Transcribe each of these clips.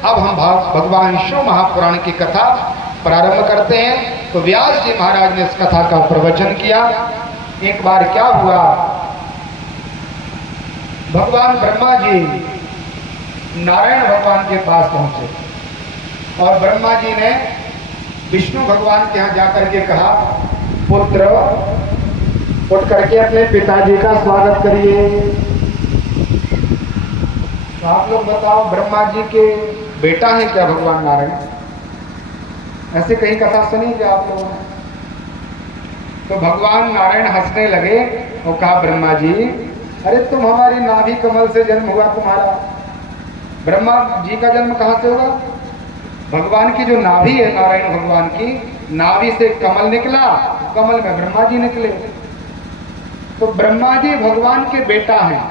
अब हम भगवान शिव महापुराण की कथा प्रारंभ करते हैं। तो व्यास जी महाराज ने इस कथा का प्रवचन किया। एक बार क्या हुआ, भगवान ब्रह्मा जी नारायण भगवान के पास पहुंचे और ब्रह्मा जी ने विष्णु भगवान के यहाँ जाकर के कहा, पुत्र उठ करके अपने पिताजी का स्वागत करिए। तो आप लोग बताओ, ब्रह्मा जी के बेटा है क्या भगवान नारायण? ऐसे कहीं कथा सुनी क्या आप लोगों ने? तो भगवान नारायण हंसने लगे और कहा, ब्रह्मा जी अरे तुम हमारी नाभि कमल से जन्म हुआ तुम्हारा। ब्रह्मा जी का जन्म कहाँ से होगा? भगवान की जो नाभि है, नारायण भगवान की नाभि से कमल निकला, कमल में ब्रह्मा जी निकले। तो ब्रह्मा जी भगवान के बेटा हैं,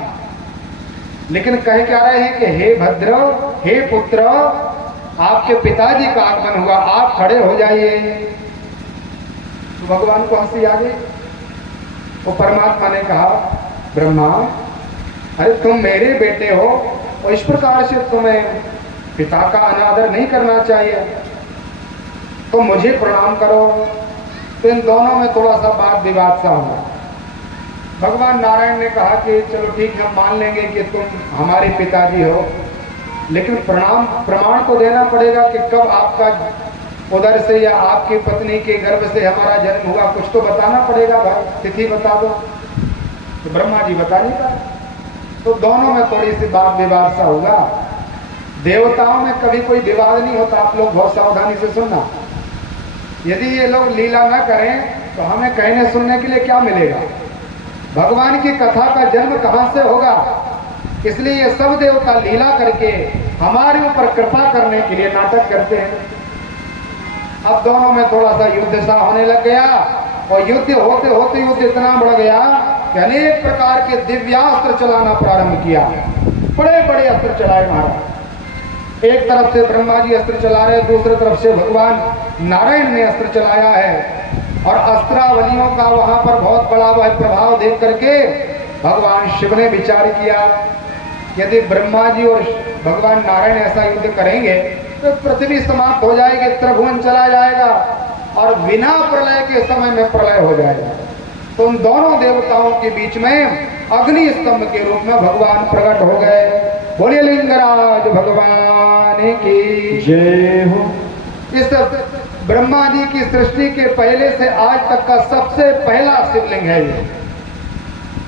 लेकिन कह क्या रहे हैं कि हे भद्र, हे पुत्र, आपके पिताजी का आगमन हुआ, आप खड़े हो जाइए। तो भगवान को हंसी आ गई। तो परमात्मा ने कहा, ब्रह्मा अरे तुम मेरे बेटे हो और इस प्रकार से तुम्हें पिता का अनादर नहीं करना चाहिए, तो मुझे प्रणाम करो। तो इन दोनों में थोड़ा सा वाद विवाद सा हुआ। भगवान नारायण ने कहा कि चलो ठीक है, हम मान लेंगे कि तुम हमारे पिताजी हो, लेकिन प्रमाण तो देना पड़ेगा कि कब आपका उधर से या आपकी पत्नी के गर्भ से हमारा जन्म हुआ, कुछ तो बताना पड़ेगा भाई, तिथि बता दो। तो ब्रह्मा जी बता नहीं पाए। तो दोनों में थोड़ी सी वाद विवाद सा होगा। देवताओं में कभी कोई विवाद नहीं होता, आप लोग बहुत सावधानी से सुनना। यदि ये लोग लीला न करें तो हमें कहने सुनने के लिए क्या मिलेगा? भगवान की कथा का जन्म कहाँ से होगा? इसलिए ये सब देवता लीला करके हमारे ऊपर कृपा करने के लिए नाटक करते हैं। अब दोनों में थोड़ा सा युद्ध सा होने लग गया और युद्ध होते होते युद्ध इतना बढ़ गया कि अनेक प्रकार के दिव्यास्त्र चलाना प्रारंभ किया। बड़े बड़े अस्त्र चलाए महाराज। एक तरफ से ब्रह्मा जी अस्त्र चला रहे, दूसरी तरफ से भगवान नारायण ने अस्त्र चलाया है। और अस्त्रावलियों का वहां पर बहुत बड़ा वह प्रभाव देख करके भगवान शिव ने विचार किया, यदि ब्रह्मा जी और भगवान नारायण ऐसा युद्ध करेंगे तो पृथ्वी समाप्त हो जाएगी, त्रिभुवन चला जाएगा और बिना प्रलय के समय में प्रलय हो जाएगा। तो उन दोनों देवताओं के बीच में अग्नि स्तंभ के रूप में भगवान प्रकट हो गए। बोलिए लिंगराज भगवान की जय हो। इस ब्रह्मा जी की सृष्टि के पहले से आज तक का सबसे पहला शिवलिंग है ये।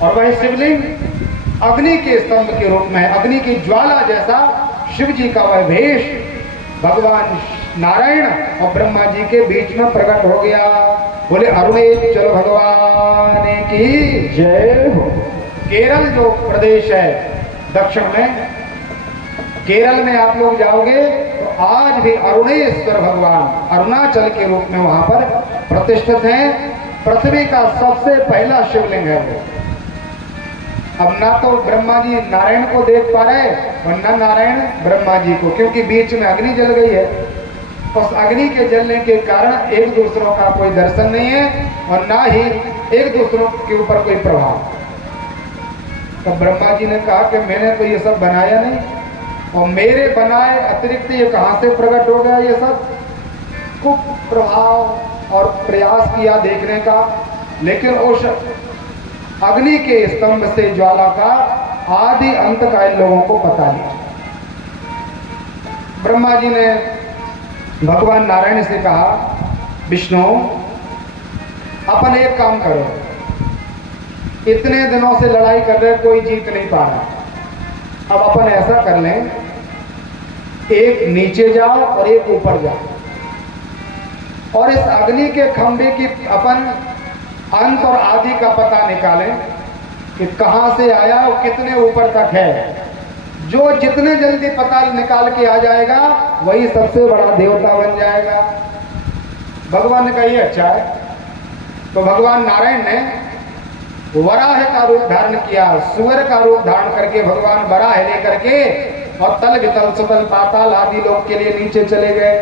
और वह शिवलिंग अग्नि के स्तंभ के रूप में, अग्नि की ज्वाला जैसा शिव जी का वह वेश भगवान नारायण और ब्रह्मा जी के बीच में प्रकट हो गया। बोले अरुणेश्वर भगवान की जय हो। केरल जो प्रदेश है दक्षिण में, केरल में आप लोग जाओगे तो आज भी अरुणेश्वर भगवान अरुणाचल के रूप में वहां पर प्रतिष्ठित हैं। पृथ्वी का सबसे पहला शिवलिंग है वो। अब ना तो ब्रह्मा जी नारायण को देख पा रहे और न नारायण ब्रह्मा जी को, क्योंकि बीच में अग्नि जल गई है। उस अग्नि के जलने के कारण एक दूसरों का कोई दर्शन नहीं है और ना ही एक दूसरों के ऊपर कोई प्रभाव। तो ब्रह्मा जी ने कहा कि मैंने तो ये सब बनाया नहीं और मेरे बनाए अतिरिक्त ये कहाँ से प्रकट हो गया? ये सब खूब प्रभाव और प्रयास किया देखने का, लेकिन उस अग्नि के स्तंभ से ज्वाला का आदि अंत का इन लोगों को पता नहीं। ब्रह्मा जी ने भगवान नारायण से कहा, विष्णु अपन एक काम करो, इतने दिनों से लड़ाई कर रहे कोई जीत नहीं पा रहा। अब अपन ऐसा कर लें, एक नीचे जाओ और एक ऊपर जाओ और इस अग्नि के खंभे की अपन अंत और आदि का पता निकालें कि कहां से आया और कितने ऊपर तक है। जो जितने जल्दी पता निकाल के आ जाएगा वही सबसे बड़ा देवता बन जाएगा। भगवान ने कहा ये अच्छा है। तो भगवान नारायण ने वराह का रूप धारण किया, सुअर का रूप धारण करके भगवान वराह लेकर के और तल वितल सुतल पाताल आदि लोक के लिए नीचे चले गए।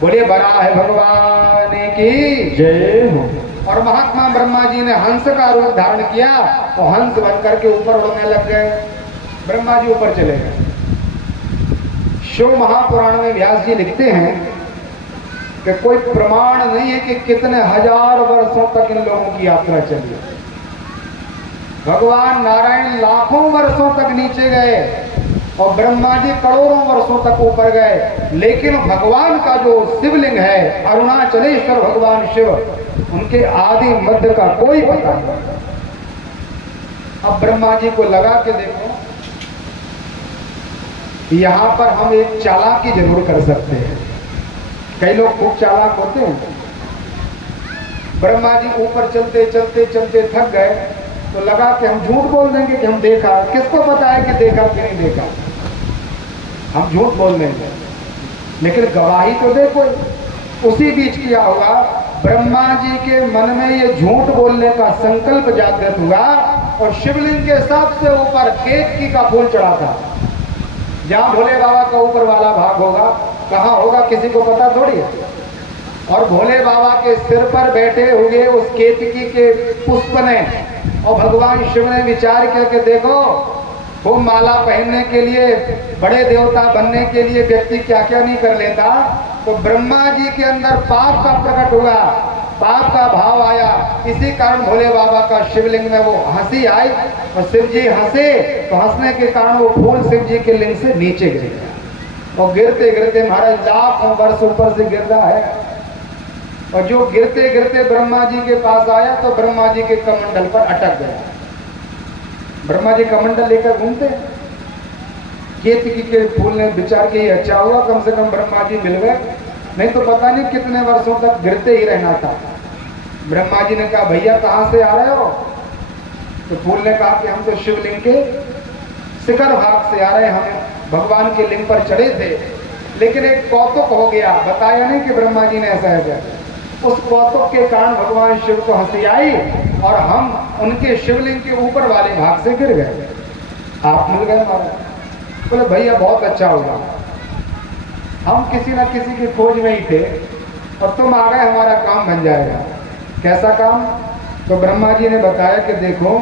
बोले वराह भगवान की जय हो। और महात्मा ब्रह्मा जी ने हंस का रूप धारण किया और हंस बन करके ऊपर उड़ने लग गए। ब्रह्मा जी ऊपर चले गए, शिव महापुराण में व्यास जी लिखते हैं कि कोई प्रमाण नहीं है कि कितने हजार वर्षों तक इन लोगों की यात्रा चली। भगवान नारायण लाखों वर्षों तक नीचे गए और ब्रह्मा जी करोड़ों वर्षों तक ऊपर गए, लेकिन भगवान का जो शिवलिंग है अरुणाचलेश्वर भगवान शिव, उनके आदि मध्य का कोई पता नहीं। अब ब्रह्मा जी को लगा के देखो, यहां पर हम एक चालाकी जरूर कर सकते हैं। कई लोग खूब चालाक होते हैं। ब्रह्मा जी ऊपर चलते चलते चलते थक गए तो लगा कि हम झूठ बोल देंगे कि हम देखा। किसको पता है कि देखा कि नहीं देखा? हम झूठ बोल देंगे, लेकिन गवाही तो देखो। उसी बीच किया होगा, ब्रह्मा जी के मन में ये झूठ बोलने का संकल्प जागृत हुआ और शिवलिंग के सबसे ऊपर केतकी का फूल चढ़ा था। जहां भोले बाबा का ऊपर वाला भाग होगा, कहाँ होगा किसी को पता थोड़ी है। और भोले बाबा के सिर पर बैठे हुए उस केतकी के पुष्प ने, और भगवान शिव ने विचार किया कि देखो, वो माला पहनने के लिए, बड़े देवता बनने के लिए व्यक्ति क्या क्या नहीं कर लेता। तो ब्रह्मा जी के अंदर पाप का प्रकट हुआ, पाप का भाव आया। इसी कारण भोले बाबा का शिवलिंग में वो हंसी आई और शिव जी हंसे, तो हंसने के कारण वो फूल शिव जी के लिंग से नीचे गिर गया। और गिरते गिरते महाराज लाखों वर्ष ऊपर से गिर रहा है। और जो गिरते गिरते ब्रह्मा जी के पास आया तो ब्रह्मा जी के कमंडल पर अटक गया। ब्रह्मा जी कमंडल लेकर घूमते हैं। केतकी के फूल ने विचार के ये अच्छा हुआ, कम से कम ब्रह्मा जी मिल गए, नहीं तो पता नहीं कितने वर्षों तक गिरते ही रहना था। ब्रह्मा जी ने कहा, भैया कहाँ से आ रहे हो? तो फूल ने कहा कि हम तो शिवलिंग के शिखर भाग से आ रहे हैं, हम भगवान के लिंग पर चढ़े थे, लेकिन एक कौतुक हो गया। बताया नहीं कि ब्रह्मा जी ने ऐसा है। उस कौतुक के कारण भगवान शिव को हंसी आई और हम उनके शिवलिंग के ऊपर वाले भाग से गिर गए। आप मिल गए महाराज। बोले भैया बहुत अच्छा होगा, हम किसी न किसी की खोज में ही थे और तुम आ गए, हमारा काम बन जाएगा। कैसा काम? तो ब्रह्मा जी ने बताया कि देखो,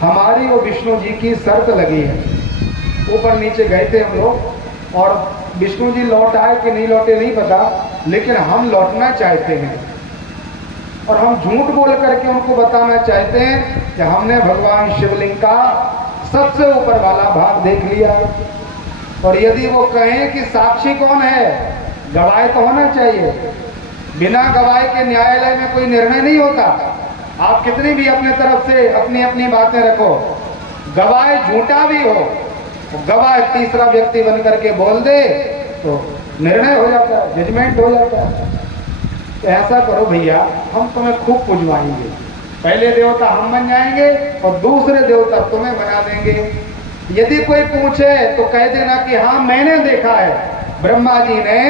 हमारी और विष्णु जी की शर्त लगी है। ऊपर नीचे गए थे हम लोग और विष्णु जी लौट आए कि नहीं लौटे नहीं पता, लेकिन हम लौटना चाहते हैं और हम झूठ बोल करके उनको बताना चाहते हैं कि हमने भगवान शिवलिंग का सबसे ऊपर वाला भाग देख लिया। और यदि वो कहें कि साक्षी कौन है, गवाह तो होना चाहिए। बिना गवाह के न्यायालय में कोई निर्णय नहीं होता। आप कितनी भी अपने तरफ से अपनी अपनी बातें रखो, गवाह झूठा भी हो, गवाह तीसरा व्यक्ति बन करके बोल दे तो निर्णय हो जाता है, जजमेंट हो जाता है। तो ऐसा करो भैया, हम तुम्हें खूब पुजवाएंगे। पहले देवता हम बन जाएंगे और दूसरे देवता तुम्हें बना देंगे। यदि कोई पूछे तो कह देना कि हाँ मैंने देखा है, ब्रह्मा जी ने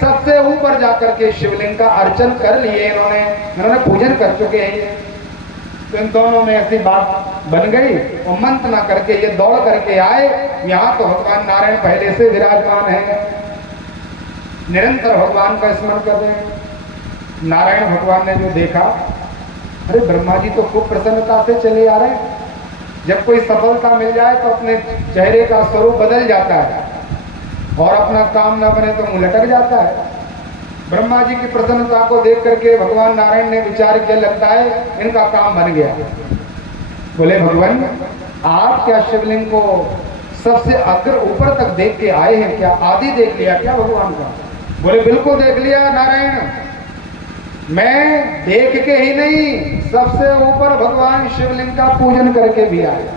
सबसे ऊपर जाकर के शिवलिंग का अर्चन कर लिए, इन्होंने पूजन कर चुके हैं। तो इन दोनों में ऐसी बात बन गई और मंत्र ना करके ये दौड़ करके आए। यहाँ तो भगवान नारायण पहले से विराजमान है, निरंतर भगवान का स्मरण कर रहे हैं। नारायण भगवान ने जो देखा, अरे ब्रह्मा जी तो खूब प्रसन्नता से चले आ रहे हैं। जब कोई सफलता मिल जाए तो अपने चेहरे का स्वरूप बदल जाता है और अपना काम ना बने तो मुंह लटक जाता है। ब्रह्मा जी की प्रसन्नता को देख करके भगवान नारायण ने विचार किया, लगता है इनका काम बन गया। बोले भगवान, आप क्या शिवलिंग को सबसे अग्र ऊपर तक देख के आए हैं क्या? आदि देख लिया क्या भगवान का? बोले बिल्कुल देख लिया नारायण, मैं देख के ही नहीं, सबसे ऊपर भगवान शिवलिंग का पूजन करके भी आया।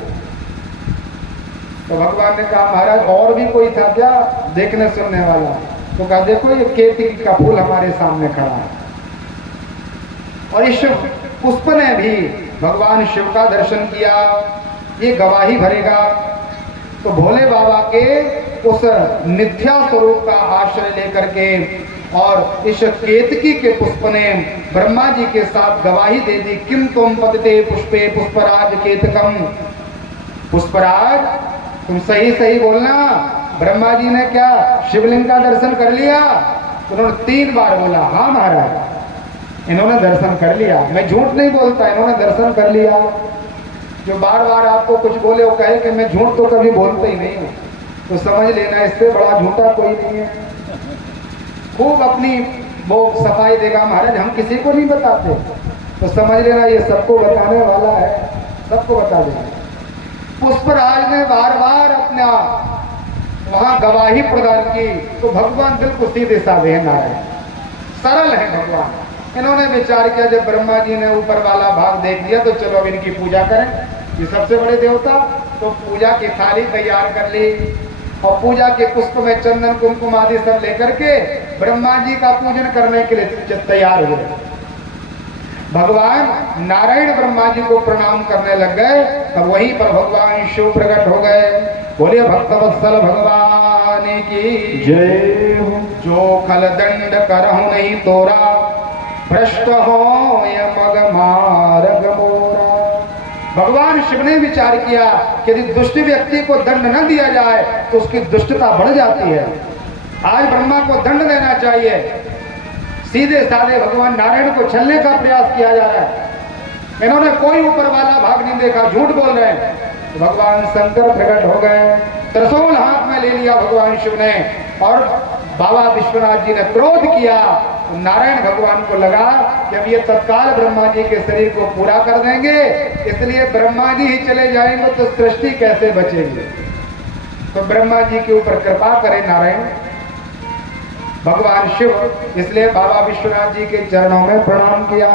तो भगवान ने कहा, महाराज और भी कोई था क्या देखने सुनने वाला? तो कहा, देखो ये केतकी का फूल हमारे सामने खड़ा है और इस पुष्प ने भी भगवान शिव का दर्शन किया, ये गवाही भरेगा। तो भोले बाबा के उस नित्या स्वरूप का आश्रय लेकर के और इस केतकी के पुष्प ने ब्रह्मा जी के साथ गवाही दे दी, किम तुम पतते पुष्पे पुष्पराज केतकम। पुष्पराज तुम सही सही बोलना, ब्रह्मा जी ने क्या शिवलिंग का दर्शन कर लिया? उन्होंने 3 बार बोला, हाँ महाराज इन्होंने दर्शन कर लिया। मैं झूठ नहीं बोलता, इन्होंने दर्शन कर लिया। जो बार बार आपको कुछ बोले वो कहे कि मैं झूठ तो कभी बोलते ही नहीं हूँ, तो समझ लेना इससे बड़ा झूठा कोई नहीं है। खूब अपनी वो सफाई देगा, महाराज हम किसी को नहीं बताते, तो समझ लेना ये सबको बताने वाला है, सबको बता देगा। पुष्पराज ने बार बार अपना वहां गवाही प्रदान की, तो भगवान बिल्कुल सीधे साधे हैं, नारायण सरल है भगवान। इन्होंने विचार किया जब ब्रह्मा जी ने ऊपर वाला भाग देख लिया तो चलो अब इनकी पूजा करें, ये सबसे बड़े देवता। तो पूजा की थाली तैयार कर ली और पूजा के पुष्प में चंदन कुमकुम आदि सब लेकर के ब्रह्मा जी का पूजन करने के लिए तैयार हुए। भगवान नारायण ब्रह्मा जी को प्रणाम करने लग गए, तब वहीं पर भगवान शिव प्रकट हो गए। बोलिए भक्तवत्सल भगवान की जय हो। जो खल दंड करहु नहीं तोरा, भ्रष्ट हो या मग मार्ग मोरा। भगवान शिव ने विचार किया कि यदि दुष्ट व्यक्ति को दंड न दिया जाए तो उसकी दुष्टता बढ़ जाती है। आज ब्रह्मा को दंड देना चाहिए। सीधे साधे भगवान नारायण को छलने का प्रयास किया जा रहा है। इन्होंने कोई ऊपर वाला भाग नहीं देखा, झूठ बोल रहे हैं। तो भगवान शंकर प्रकट हो गए, त्रिशूल हाथ में ले लिया भगवान शिव ने, और बाबा विश्वनाथ जी ने क्रोध किया। तो नारायण भगवान को लगा कि अब ये तत्काल ब्रह्मा जी के शरीर को पूरा कर देंगे, इसलिए ब्रह्मा जी ही चले जाएंगे तो सृष्टि कैसे बचेगी। तो ब्रह्मा जी के ऊपर कृपा करें नारायण भगवान शिव, इसलिए बाबा विश्वनाथ जी के चरणों में प्रणाम किया।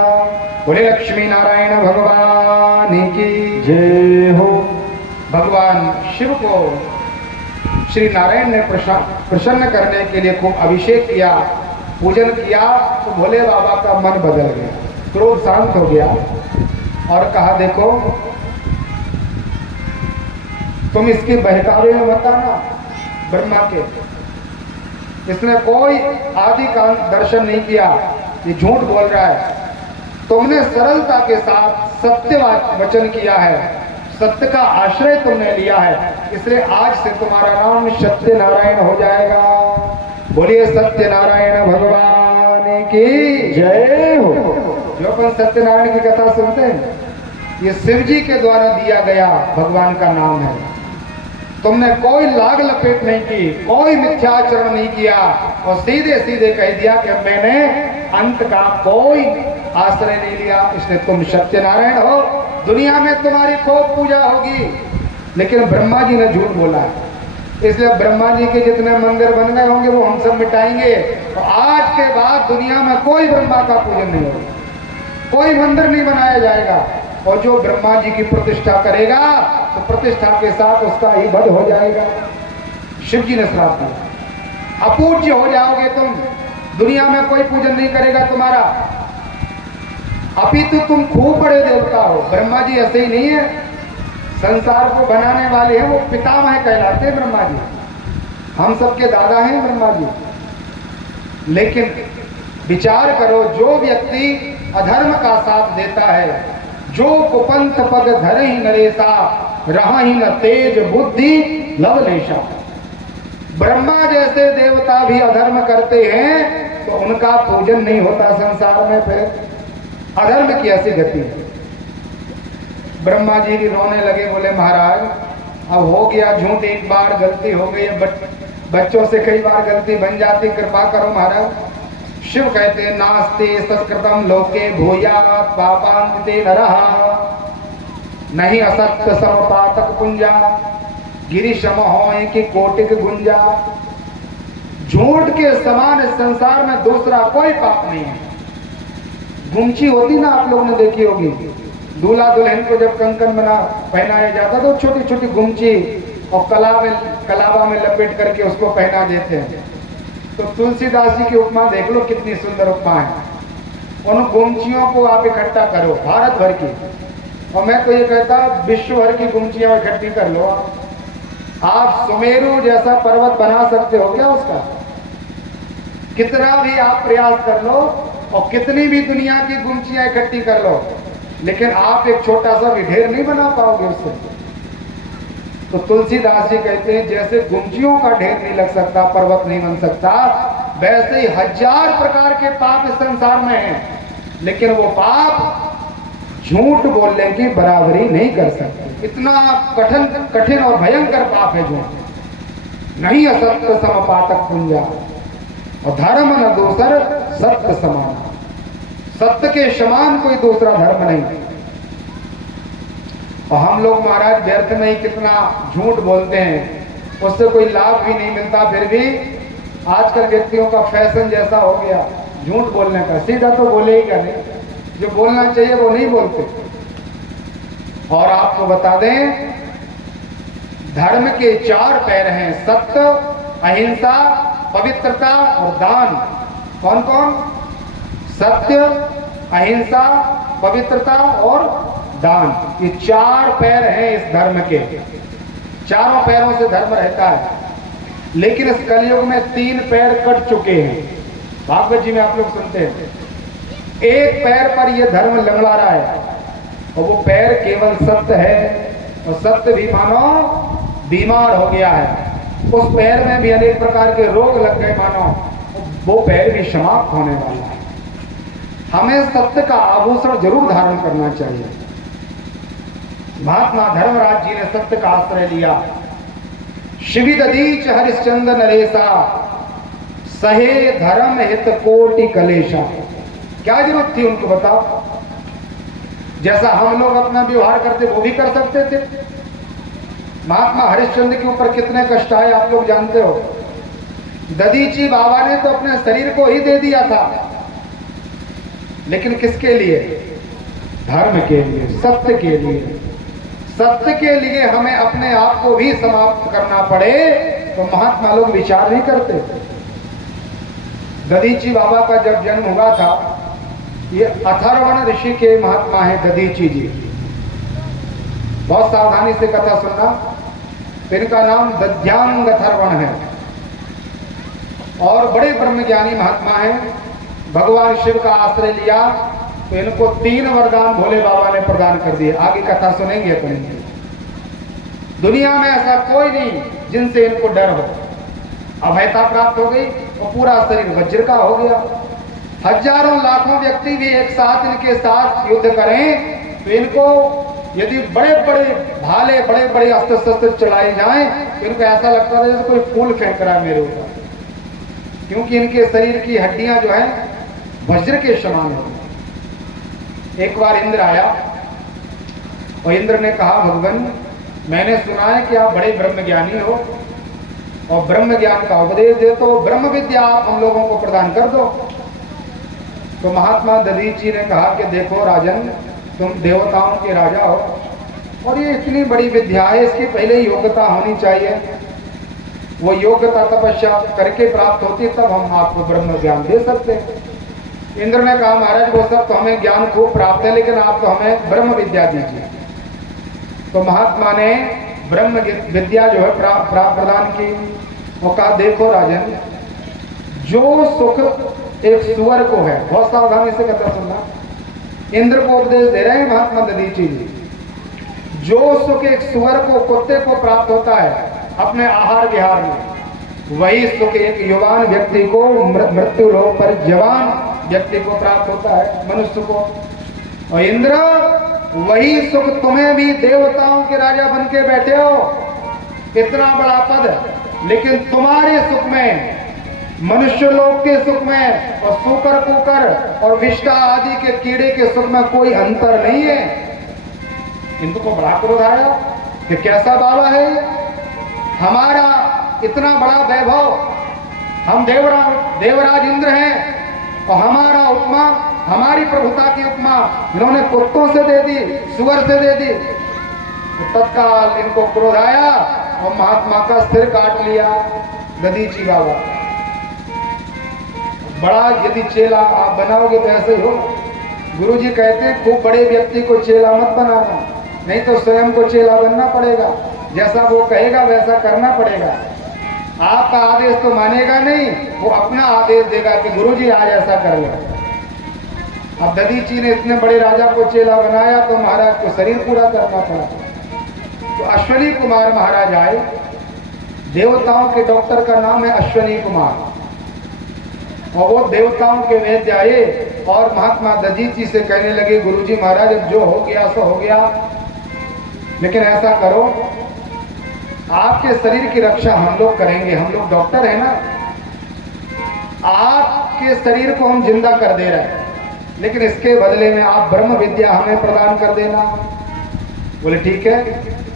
बोले लक्ष्मी नारायण भगवान की जय हो। भगवान शिव को श्री नारायण ने प्रसन्न करने के लिए खूब अभिषेक किया, पूजन किया। तो भोले बाबा का मन बदल गया, क्रोध शांत हो गया और कहा देखो तुम इसके बहकावे में मत आना। ब्रह्मा के इसने कोई आदि का दर्शन नहीं किया, ये झूठ बोल रहा है। तुमने सरलता के साथ सत्य वचन किया है, सत्य का आश्रय तुमने लिया है, इसलिए आज से तुम्हारा नाम सत्य नारायण हो जाएगा। बोलिए सत्य नारायण भगवान की जय हो। जो अपन सत्यनारायण की कथा सुनते हैं, ये शिव जी के द्वारा दिया गया भगवान का नाम है। तुमने कोई लाग लपेट नहीं की, कोई मिथ्याचरण नहीं किया और सीधे सीधे कह दिया कि मैंने अंत का कोई आश्रय नहीं लिया, इसलिए तुम सत्यनारायण हो। दुनिया में तुम्हारी खूब पूजा होगी, लेकिन ब्रह्मा जी ने झूठ बोला, इसलिए ब्रह्मा जी के जितने मंदिर बन गए होंगे वो हम सब मिटाएंगे। तो आज के बाद दुनिया में कोई ब्रह्मा का पूजन नहीं होगा, कोई मंदिर नहीं बनाया जाएगा, और जो ब्रह्मा जी की प्रतिष्ठा करेगा तो प्रतिष्ठा के साथ उसका ही वध हो जाएगा। शिव जी ने श्राप दिया, अपूज्य हो जाओगे तुम, दुनिया में कोई पूजन नहीं करेगा तुम्हारा। अपितु तुम खूब बड़े देवता हो। ब्रह्मा जी ऐसे ही नहीं है, संसार को बनाने वाले हैं, वो पितामह कहलाते हैं ब्रह्मा जी, हम सबके दादा हैं ब्रह्मा जी। लेकिन विचार करो, जो व्यक्ति अधर्म का साथ देता है, जो कुपंथ पग धर ही नरेशा, रहा ही न तेज बुद्धि लवलेशा। ब्रह्मा जैसे देवता भी अधर्म करते हैं तो उनका पूजन नहीं होता संसार में, फिर अधर्म की ऐसी गति है। ब्रह्मा जी भी रोने लगे, बोले महाराज अब हो गया झूठ, एक बार गलती हो गई, बच्चों से कई बार गलती बन जाती, कृपा करो महाराज। शिव कहते नास्ते संस्कृतम लोके भूयात् पापान्ते नरः, नहीं असत्य समपातक पुंजा, गिरि सम होए कि कोटिक गुंजा। झूठ के समान इस संसार में दूसरा कोई पाप नहीं है। गुमची होती ना, आप लोगों ने देखी होगी, दूल्हा दुल्हन को जब कंकन बना पहनाया जाता तो छोटी छोटी गुमची और कलावा में लपेट करके उसको पहना देते हैं। तो तुलसीदास जी की उपमा देख लो, कितनी सुंदर उपमा है। उन गुमचियों को आप इकट्ठा करो भारत भर की, और मैं तो ये कहता विश्व भर की गुमचियां इकट्ठी कर लो। आप सुमेरु जैसा पर्वत बना सकते हो क्या उसका? कितना भी आप प्रयास कर लो और कितनी भी दुनिया की गुमचियां इकट्ठी कर लो, लेकिन आप एक छोटा सा भी ढेर नहीं बना पाओगे उससे। तो तुलसीदास जी कहते हैं जैसे गुमचियों का ढेर नहीं लग सकता, पर्वत नहीं बन सकता, वैसे ही 1000 प्रकार के पाप इस संसार में हैं, लेकिन वो पाप झूठ बोलने की बराबरी नहीं कर सकते। इतना कठिन और भयंकर पाप है झूठ। नहीं असत्य समपातक पुंजा, और धर्म न दूसर सत्य समान। सत्य के समान कोई दूसरा धर्म नहीं। और हम लोग महाराज व्यर्थ में ही कितना झूठ बोलते हैं, उससे कोई लाभ भी नहीं मिलता। फिर भी आजकल व्यक्तियों का फैशन जैसा हो गया झूठ बोलने का, सीधा तो बोलेगा नहीं, जो बोलना चाहिए वो नहीं बोलते। और आपको बता दें, धर्म के 4 पैर हैं, सत्य, अहिंसा, पवित्रता और दान। कौन कौन? सत्य, अहिंसा, पवित्रता और दान। ये 4 पैर हैं इस धर्म के। चारों पैरों से धर्म रहता है, लेकिन इस कलयुग में 3 पैर कट चुके हैं। भागवत जी में आप लोग सुनते हैं, एक पैर पर यह धर्म लंगड़ा रहा है, और वो पैर केवल सत्य है। और सत्य भी मानो बीमार हो गया है, उस पैर में भी अनेक प्रकार के रोग लग गए, मानो वो पैर भी समाप्त होने वाला है। हमें सत्य का आभूषण जरूर धारण करना चाहिए। महात्मा धर्मराज जी ने सत्य का आश्रय लिया। शिवि दधीच हरिश्चंद्र नरेशा, सहे धर्म हित कोटि कलेशा। क्या जरूरत थी उनको, बताओ? जैसा हम लोग अपना व्यवहार करते वो भी कर सकते थे। महात्मा हरिश्चंद्र के ऊपर कितने कष्ट आए आप लोग जानते हो। दधीची बाबा ने तो अपने शरीर को ही दे दिया था, लेकिन किसके लिए? धर्म के लिए, सत्य के लिए। सत्य के लिए हमें अपने आप को भी समाप्त करना पड़े तो महात्मा लोग विचार नहीं करते। दधीची बाबा का जब जन्म हुआ था, ये अथर्वण ऋषि के महात्मा है दधीची जी। बहुत सावधानी से कथा सुनना। इनका नाम दध्यांग अथर्वण है और बड़े ब्रह्मज्ञानी महात्मा हैं। भगवान शिव का आश्रय लिया तो इनको 3 वरदान भोले बाबा ने प्रदान कर दिए। आगे कथा सुनेंगे अपने। दुनिया में ऐसा कोई नहीं जिनसे इनको डर हो। अभयता प्राप्त हो गई और पूरा शरीर वज्र का हो गया। हजारों लाखों व्यक्ति भी एक साथ इनके साथ युद्ध करें तो इनको यदि बड़े बड़े भाले, बड़े बड़े अस्त्र शस्त्र चलाए जाएं तो इनको ऐसा लगता है जैसे कोई फूल फेंक रहा है मेरे ऊपर, क्योंकि इनके शरीर की हड्डियां जो है वज्र के समान हो। एक बार इंद्र आया और इंद्र ने कहा, भगवान मैंने सुना है कि आप बड़े ब्रह्मज्ञानी हो और ब्रह्म ज्ञान का उपदेश दे, तो ब्रह्म विद्या आप हम लोगों को प्रदान कर दो। तो महात्मा दधीची ने कहा कि देखो राजन, तुम देवताओं के राजा हो और ये इतनी बड़ी विद्या है, इसकी पहले ही योग्यता होनी चाहिए। वो योग्यता तपस्या करके प्राप्त होती, तब हम आपको ब्रह्म ज्ञान दे सकते हैं। इंद्र ने कहा, महाराज वो सब तो हमें ज्ञान खूब प्राप्त है, लेकिन आप तो हमें ब्रह्म विद्या दीजिए। तो महात्मा ने ब्रह्म विद्या जो है प्रदान की। वो कहा, देखो राजन, जो सुख एक सुअर को है, बहुत सावधानी से कथा सुनना, इंद्र को उपदेश दे रहे हैं महात्मा दधीची जी। जो सुख एक सुअर को, कुत्ते को प्राप्त होता है अपने आहार विहार में, वही सुख एक युवान व्यक्ति को मृत्यु लोक पर जवान व्यक्ति को प्राप्त होता है, मनुष्य को। और इंद्र, वही सुख तुम्हें भी देवताओं के राजा बन के बैठे हो, इतना बड़ा पद, लेकिन तुम्हारे सुख में, मनुष्य लोक के सुख में और सूकर कुकर और विष्टा आदि के कीड़े के सुख में कोई अंतर नहीं है। इनको बड़ा क्रोध आया कि कैसा बाबा है, हमारा इतना बड़ा वैभव, हम देवराज इंद्र हैं और हमारा उपमा, हमारी प्रभुता की उपमा इन्होंने कुत्तों से दे दी, सुअर से दे दी। तो तत्काल इनको क्रोध आया और महात्मा का सिर काट लिया दधीची बाबा। बड़ा यदि चेला आप बनाओगे तो ऐसे ही हो। गुरुजी कहते हैं खूब बड़े व्यक्ति को चेला मत बनाना, नहीं तो स्वयं को चेला बनना पड़ेगा। जैसा वो कहेगा वैसा करना पड़ेगा। आपका आदेश तो मानेगा नहीं, वो अपना आदेश देगा कि गुरुजी आज ऐसा कर लो। अब दधीची ने इतने बड़े राजा को चेला बनाया तो महाराज को शरीर पूरा करना पड़ा। तो अश्वनी कुमार महाराज आए, देवताओं के डॉक्टर का नाम है अश्वनी कुमार, और वो देवताओं के वैद्य आए और महात्मा दधीची से कहने लगे, गुरुजी महाराज अब जो हो गया सो हो गया, लेकिन ऐसा करो आपके शरीर की रक्षा हम लोग करेंगे, हम लोग डॉक्टर हैं ना। आपके शरीर को हम जिंदा कर दे रहे हैं, लेकिन इसके बदले में आप ब्रह्म विद्या हमें प्रदान कर देना। बोले ठीक है।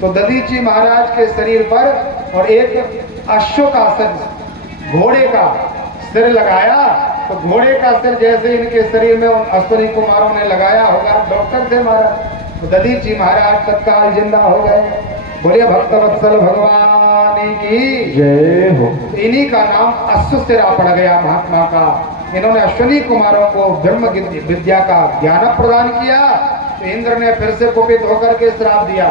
तो दधीची महाराज के शरीर पर और एक अश्वकासन घोड़े का सिर लगाया। तो घोड़े का सिर जैसे इनके शरीर में अश्वनी कुमारों ने लगाया होगा, डॉक्टर थे महाराज, तो दधीची महाराज तत्काल जिंदा हो गए। बोले भक्तवत्सल भगवान की जय हो। इन्हीं का नाम अश्वसिरा पड़ गया महात्मा का। इन्होंने अश्वनी कुमारों को ब्रह्म विद्या का ज्ञान प्रदान किया। तो इंद्र ने फिर से कुपित होकर के श्राप दिया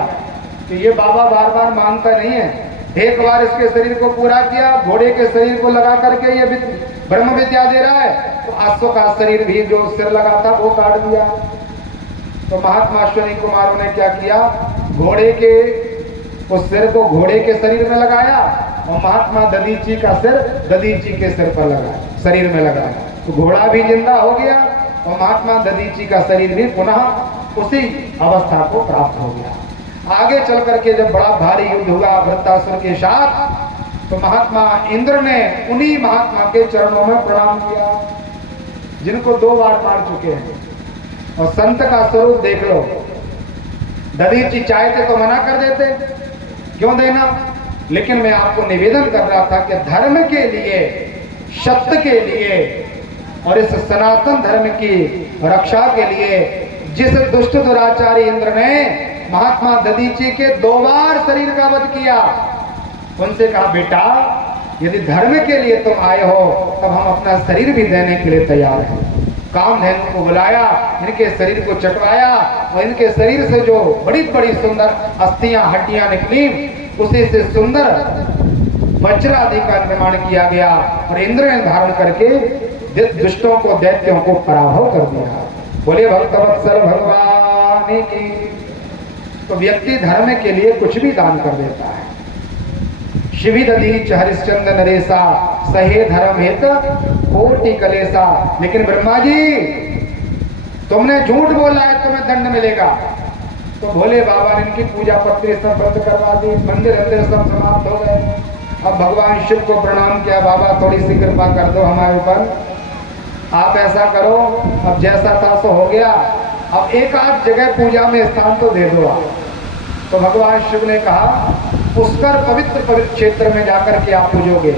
कि ये बाबा बार बार मानता नहीं है। एक बार इसके शरीर को पूरा किया, घोड़े के शरीर को लगा करके ये ब्रह्म विद्या दे रहा है, तो अश्व का शरीर भी जो सिर लगा था वो काट दिया। तो महात्मा अश्वनी कुमारों ने क्या किया, घोड़े के उस सिर को घोड़े के शरीर में लगाया और महात्मा दधीची का सिर दधीची के सिर पर लगाया, शरीर में लगाया। तो घोड़ा भी जिंदा हो गया और महात्मा दधीची का शरीर भी पुनः उसी अवस्था को प्राप्त हो गया। आगे चल करके जब बड़ा भारी युद्ध हुआ वृत्तासुर के साथ, तो महात्मा इंद्र ने उन्हीं महात्मा के चरणों में प्रणाम किया जिनको 2 बार मार चुके हैं। और संत का स्वरूप देख लो, दधीची चाहते तो मना कर देते, क्यों देना, लेकिन मैं आपको निवेदन कर रहा था कि धर्म के लिए, सत्य के लिए और इस सनातन धर्म की रक्षा के लिए जिस दुष्ट दुराचारी इंद्र ने महात्मा दधीची के 2 बार शरीर का वध किया, उनसे कहा बेटा यदि धर्म के लिए तुम आए हो तब हम अपना शरीर भी देने के लिए तैयार हैं। कामधेनु को बुलाया, इनके शरीर को चटवाया और इनके शरीर से जो बड़ी बड़ी सुंदर अस्थियां हड्डियां निकली, उसी से सुंदर वज्रादि का निर्माण किया गया और इंद्र ने धारण करके दुष्टों को, दैत्यों को पराभव कर दिया। बोले भक्तवत्सल भगवान की। तो व्यक्ति धर्म के लिए कुछ भी दान कर देता है। शिवी दधीच हरिश्चंद्र नरेशा सहे धर्म हेत कोटि कलेसा। लेकिन ब्रह्मा जी तुमने झूठ बोला है, तुम्हें दंड मिलेगा। तो भोले बाबा ने इनकी पूजा पत्री सब बंद करवा दी, मंदिर अंदर सब समाप्त हो गए। अब भगवान शिव को प्रणाम किया, बाबा थोड़ी सी कृपा कर दो हमारे ऊपर, आप ऐसा करो, अब जैसा था सो हो गया, अब एक आध जगह पूजा में स्थान तो दे दो आप। तो भगवान शिव ने कहा पुष्कर पवित्र क्षेत्र में जाकर के आप पूजोगे।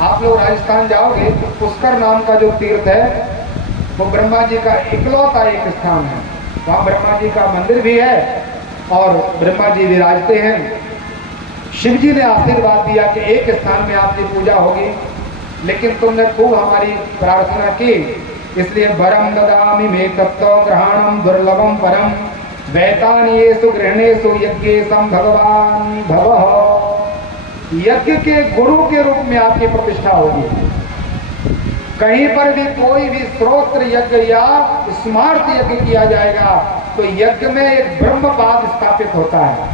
आप लोग राजस्थान जाओगे तो पुष्कर नाम का जो तीर्थ है वो ब्रह्मा जी का इकलौता एक स्थान है। वहाँ ब्रह्मा जी का मंदिर भी है और ब्रह्मा जी विराजते हैं। शिव जी ने आशीर्वाद दिया कि एक स्थान में आपकी पूजा होगी, लेकिन तुमने खूब हमारी प्रार्थना की, इसलिए वरम ददामि मे तत्तो ग्रहणम दुर्लभम परम वैतानियेषु गृहणेषु यज्ञेशम भगवान भवः। यज्ञ के गुरु के रूप में आपकी प्रतिष्ठा होगी। कहीं पर भी कोई भी श्रोत्र यज्ञ या स्मार्त यज्ञ किया जाएगा तो यज्ञ में एक ब्रह्मपाद स्थापित होता है।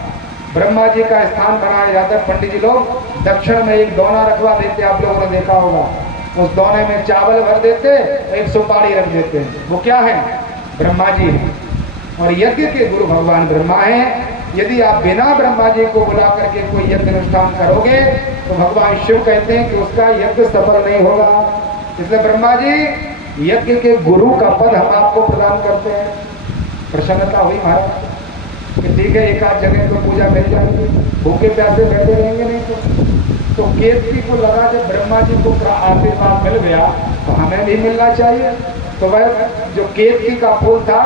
ब्रह्मा जी का स्थान बनाया जाता है। पंडित जी लोग दक्षिण में एक दोना रखवा देते, आप लोगों ने देखा होगा। उस दोने में चावल भर देते, एक सुपारी रख देते हैं। वो क्या है? ब्रह्मा जी है। और यज्ञ के गुरु भगवान ब्रह्मा हैं। यदि आप बिना ब्रह्मा जी को बुला करके कोई यज्ञ अनुष्ठान करोगे तो भगवान शिव कहते हैं कि उसका यज्ञ सफल नहीं होगा। इसलिए ब्रह्मा जी यज्ञ के गुरु का पद हम आपको प्रदान करते हैं। प्रसन्नता हुई महाराज कि ठीक है, एक आध जगह तो पूजा मिल जाएगी, भूखे प्यासे बैठे रहेंगे नहीं तो केतकी को लगा जब ब्रह्मा जी को आशीर्वाद मिल गया तो हमें भी मिलना चाहिए। तो वह जो केतकी का फूल था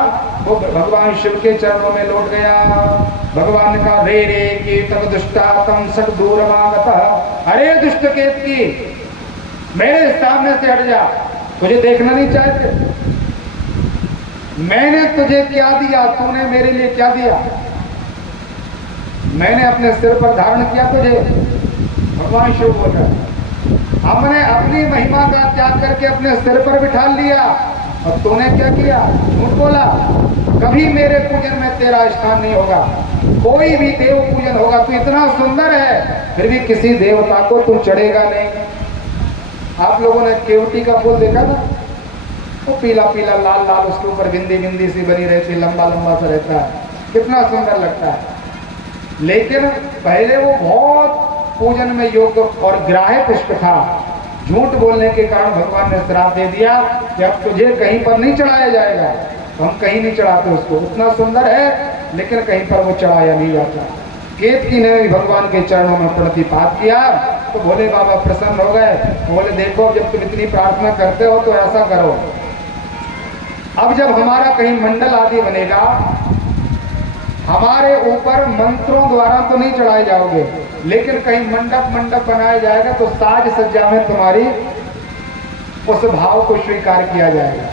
वो भगवान शिव के चरणों में लौट गया। भगवान ने कहा रे रे कीर्तन दुष्टा तम सट दूर मागत। अरे दुष्ट केतकी, मेरे सामने से हट जा, तुझे देखना नहीं चाहते। मैंने तुझे क्या दिया, तूने मेरे लिए क्या दिया? मैंने अपने सिर पर धारण किया तुझे। भगवान शिव बोल रहे हमने अपनी महिमा का त्याग करके अपने सिर पर बिठा लिया और तूने क्या किया? झूठ बोला। कभी मेरे पूजन में तेरा स्थान नहीं होगा। कोई भी देव पूजन होगा, तू इतना सुंदर है फिर भी किसी देवता को तू चढ़ेगा नहीं। आप लोगों ने केवटी का फूल देखा ना? वो पीला पीला लाल लाल, उसके ऊपर बिंदी बिंदी सी बनी रहती, लंबा लंबा सा रहता है, कितना सुंदर लगता है। लेकिन पहले वो बहुत पूजन में योग्य और ग्राह्य पुष्प था। झूठ बोलने के कारण भगवान ने श्राप दे दिया कि अब तुझे कहीं पर नहीं चढ़ाया जाएगा। तो हम कहीं नहीं चढ़ाते उसको, उतना सुंदर है लेकिन कहीं पर वो चढ़ाया नहीं जाता। केतकी ने भी भगवान के चरणों में प्रणतिपात किया तो भोले बाबा प्रसन्न हो गए। बोले देखो जब तुम इतनी प्रार्थना करते हो तो ऐसा करो, अब जब हमारा कहीं मंडल आदि बनेगा, हमारे ऊपर मंत्रों द्वारा तो नहीं चढ़ाए जाओगे, लेकिन कहीं मंडप बनाया जाएगा तो साज सज्जा में तुम्हारी उस भाव को स्वीकार किया जाएगा।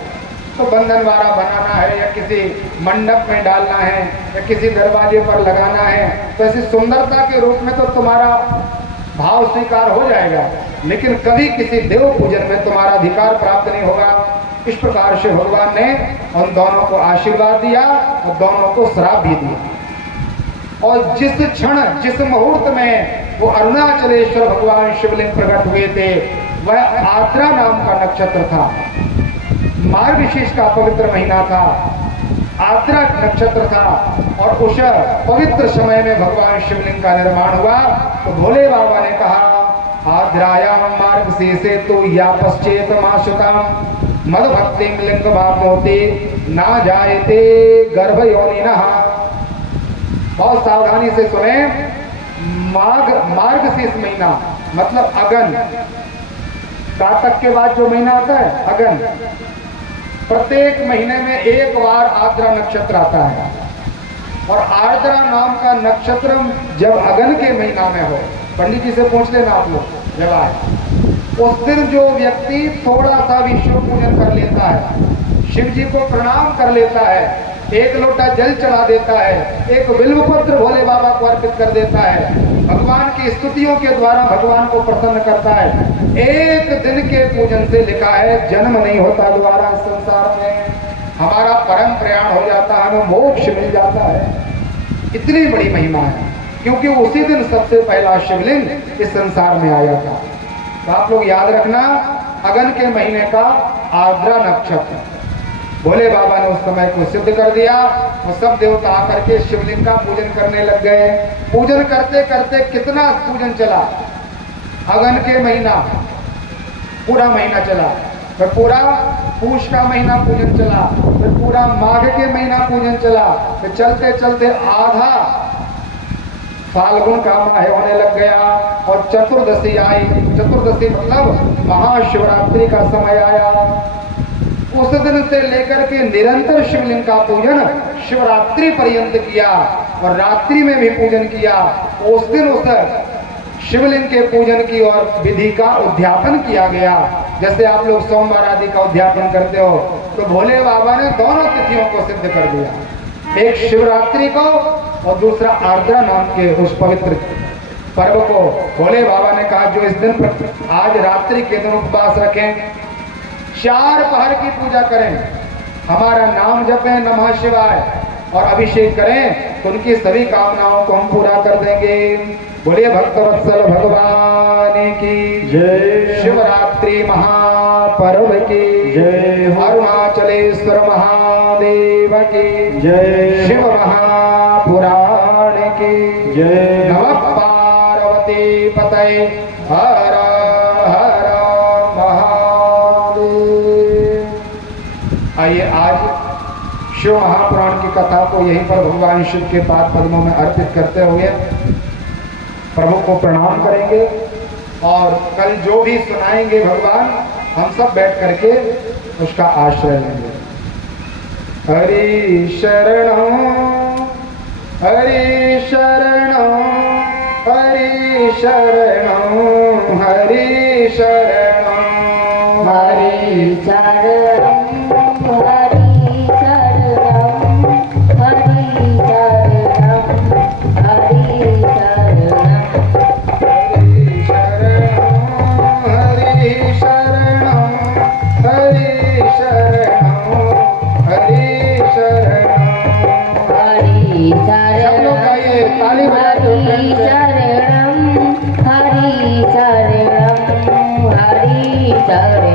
तो बंधनवारा बनाना है या किसी मंडप में डालना है या किसी दरवाजे पर लगाना है, तो ऐसी सुंदरता के रूप में तो तुम्हारा भाव स्वीकार हो जाएगा, लेकिन कभी किसी देव पूजन में तुम्हारा अधिकार प्राप्त नहीं होगा। इस प्रकार से भगवान ने उन दोनों को आशीर्वाद दिया और दोनों को श्राप भी दिया। और जिस क्षण जिस मुहूर्त में वो अरुणाचलेश्वर भगवान शिवलिंग प्रकट हुए थे, वह आद्रा नाम का नक्षत्र था, मार्गशीर्ष का पवित्र महीना था, आद्रा नक्षत्र था। और उस पवित्र समय में भगवान शिवलिंग का निर्माण हुआ। तो भोले बाबा ने कहा आद्रायाम मार्गशीर्षे तो या पश्चेत माशुताम मद भक्ति लिंग बापनोति ना जायते गर्भ योनिनः। बहुत सावधानी से सुने, मार्गशीर्ष महीना मतलब अगन, कातक के बाद जो महीना आता है अगन, प्रत्येक महीने में एक बार आर्द्रा नक्षत्र आता है। और आर्द्रा नाम का नक्षत्र जब अगन के महीना में हो, पंडित जी से पूछ लेना आप लोग, जब आए उस दिन जो व्यक्ति थोड़ा सा भी शिव पूजन कर लेता है, शिव जी को प्रणाम कर लेता है, एक लोटा जल चढ़ा देता है, एक बिल्वपत्र भोले बाबा को अर्पित कर देता है, भगवान की स्तुतियों के द्वारा भगवान को प्रसन्न करता है, एक दिन के पूजन से लिखा है जन्म नहीं होता दोबारा इस संसार में, हमारा परम प्रयाण हो जाता है, हमें मोक्ष मिल जाता है। इतनी बड़ी महिमा है, क्योंकि उसी दिन सबसे पहला शिवलिंग इस संसार में आया था। तो आप लोग याद रखना, अगन के महीने का आर्द्रा नक्षत्र भोले बाबा ने उस समय को सिद्ध कर दिया। वो सब देवता आकर के शिवलिंग का पूजन करने लग गए। पूजन करते करते कितना पूजन चला, अगन के महीना पूरा महीना चला, फिर पूरा पूष का महीना पूजन चला, फिर पूरा माघ के महीना पूजन चला, फिर चलते चलते आधा फाल्गुन का माह होने लग गया और चतुर्दशी आई। चतुर्दशी मतलब महाशिवरात्रि का समय आया। उस दिन से लेकर के निरंतर शिवलिंग का पूजन शिवरात्रि पर्यंत किया और रात्रि में भी पूजन किया। उस दिन उस शिवलिंग के पूजन की और विधि का उद्यापन किया गया। जैसे आप लोग सोमवार आदि का उद्यापन करते हो, तो भोले बाबा ने दोनों तिथियों को सिद्ध कर दिया, एक शिवरात्रि को और दूसरा आर्द्रा नाम के उस पवित्र पर्व को। भोले बाबा ने कहा जो इस दिन आज रात्रि के दिन उपवास रखें, 4 पहर की पूजा करें, हमारा नाम जपें नमः शिवाय और अभिषेक करें, तो उनकी सभी कामनाओं को हम पूरा कर देंगे। बोलिए भक्तवत्सल भगवान की जय, शिवरात्रि महापर्व की जय, अरुणाचलेश्वर महादेव की जय, शिव महापुराण की जय, नमः पार्वती पतये हर हर महादेव। आइए आज शिव महापुराण की कथा को यहीं पर भगवान शिव के पाद पद्मों में अर्पित करते हुए प्रभु को प्रणाम करेंगे और कल जो भी सुनाएंगे भगवान, हम सब बैठ करके उसका आश्रय लेंगे। हरि शरणं हरि शरणं हरि शरणं हरि शरणं हरि शरणं हरि